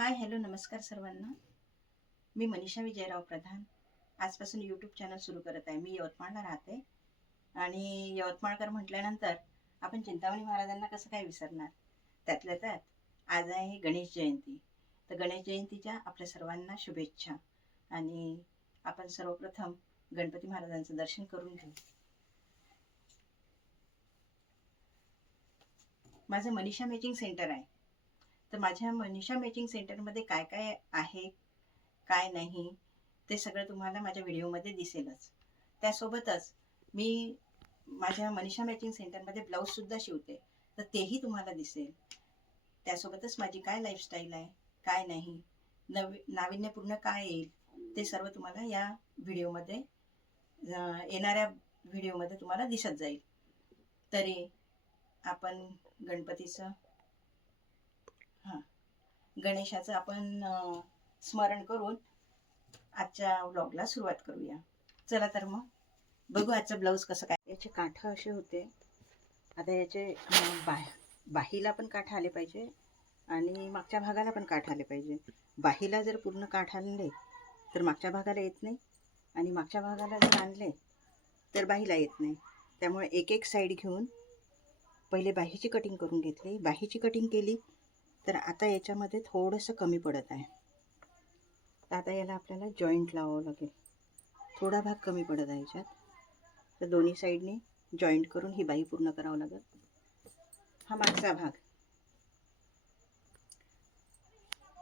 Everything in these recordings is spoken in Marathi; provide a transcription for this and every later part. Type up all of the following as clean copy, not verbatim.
हाय हॅलो नमस्कार सर्वांना. मी मनीषा विजयराव प्रधान आजपासून यूट्यूब चॅनल सुरू करत आहे. मी यवतमाळला राहते आणि यवतमाळकर म्हटल्यानंतर आपण चिंतामणी महाराजांना कसं काय विसरणार. त्यातल्या त्यात आज आहे गणेश जयंती. तर गणेश जयंतीच्या आपल्या सर्वांना शुभेच्छा. आणि आपण सर्वप्रथम गणपती महाराजांचं दर्शन करून घेऊ. माझं मनीषा मॅचिंग सेंटर आहे. तर माझ्या मनीषा मॅचिंग सेंटरमध्ये काय काय आहे काय नाही ते सगळं तुम्हाला माझ्या व्हिडिओमध्ये दिसेलच. त्यासोबतच मी माझ्या मनीषा मॅचिंग सेंटरमध्ये ब्लाऊजसुद्धा शिवते, तर तेही तुम्हाला दिसेल. त्यासोबतच माझी काय लाईफस्टाईल आहे काय नाही, नाविन्यपूर्ण काय येईल ते सर्व तुम्हाला या व्हिडिओमध्ये येणाऱ्या व्हिडिओमध्ये तुम्हाला दिसत जाईल. तरी आपण गणपतीचं गणेशाचं आपण स्मरण करून आजच्या व्लॉगला सुरुवात करूया. चला तर मग बघू आजचं ब्लाऊज कसं काय. याचे काठ असे होते. आता याचे बाहीला पण काठ आले पाहिजे आणि मागच्या भागाला पण काठ आले पाहिजे. बाहीला जर पूर्ण काठ आणले तर मागच्या भागाला येत नाही आणि मागच्या भागाला जर आणले तर बाहीला येत नाही. त्यामुळे एक एक साईड घेऊन पहिले बाहीची कटिंग करून घेतली. बाहीची कटिंग केली तर आता याच्यामध्ये थोडंसं कमी पडत आहे. तर आता याला आपल्याला जॉईंट लावावं लागेल. थोडा भाग कमी पडत आहे याच्यात, तर दोन्ही साईडने जॉईंट करून ही बाही पूर्ण करावं लागेल.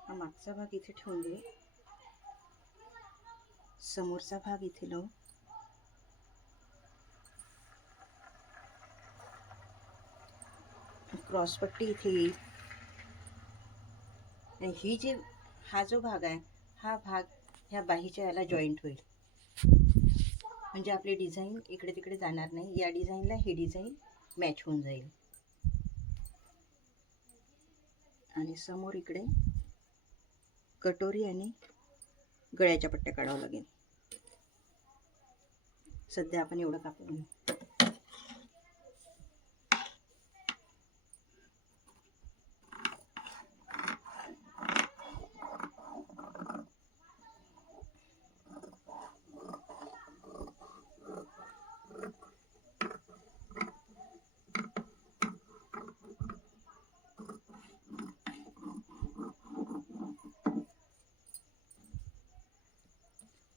हा मागचा भाग इथे ठेवून देऊ. समोरचा भाग इथे लावू. क्रॉसपट्टी इथे येईल. आणि हा जो भाग आहे हा भाग ह्या बाहीच्या याला जॉईंट होईल. म्हणजे आपली डिझाईन इकडे तिकडे जाणार नाही. या डिझाईनला ही डिझाईन मॅच होऊन जाईल. आणि समोर इकडे कटोरी आणि गळ्याच्या पट्ट्या काढावं लागेल. सध्या आपण एवढं कापून घेऊ.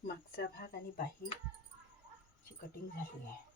मागचा भाग आणि बाहीची कटिंग झाली आहे.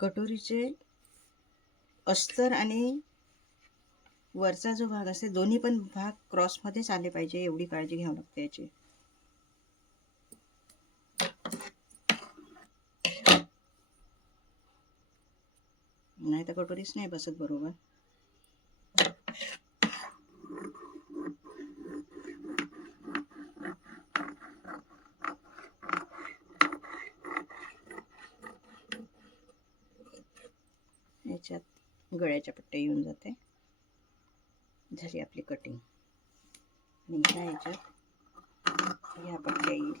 कटोरीचे अस्तर आणि वरचा जो भाग असेल दोन्ही पण भाग क्रॉसमध्येच आले पाहिजे, एवढी काळजी घ्यावी लागते याची. नाही तर कटोरीच नाही बसत बरोबर. याच्यात गळ्याच्या पट्ट्या येऊन जाते. झाली आपली कटिंग. आणि ह्या याच्यात ह्या पट्ट्या येईल.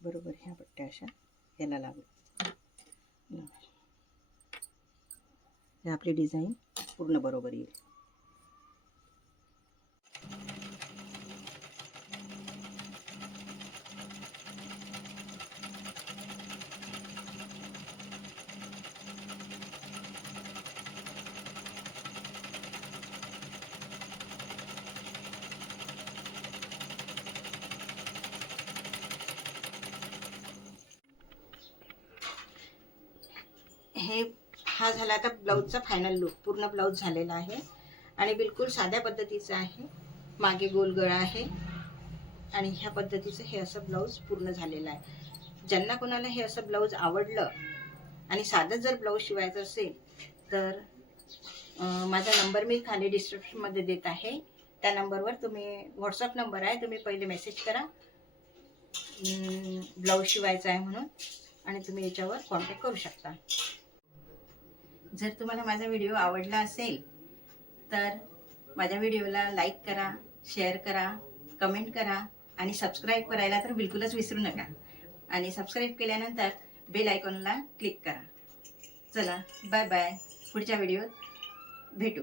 बरोबर ह्या पट्ट्या अशा याला लागू. आपली डिझाईन पूर्ण बरोबर येईल. हा झाला आता ब्लाऊजचा फायनल लुक. पूर्ण ब्लाऊज झालेला आहे आणि बिलकुल साध्या पद्धतीचं आहे. मागे गोल गळा आहे आणि ह्या पद्धतीचं हे असं ब्लाऊज पूर्ण झालेलं आहे. ज्यांना कोणाला हे असं ब्लाऊज आवडलं आणि साधं जर ब्लाऊज शिवायचं असेल तर माझा नंबर मी खाली डिस्क्रिप्शनमध्ये देत आहे. त्या नंबरवर तुम्ही, व्हॉट्सअप नंबर आहे, तुम्ही पहिले मेसेज करा ब्लाऊज शिवायचा आहे म्हणून आणि तुम्ही याच्यावर कॉन्टॅक्ट करू शकता. जर तुम्हाला माझा व्हिडिओ आवडला असेल तर माझ्या व्हिडिओला लाईक करा, शेअर करा, कमेंट करा आणि सबस्क्राईब करायला तर बिलकुलच विसरू नका. आणि सबस्क्राईब केल्यानंतर बेल आयकॉनला क्लिक करा. चला बाय बाय. पुढच्या व्हिडिओत भेटू.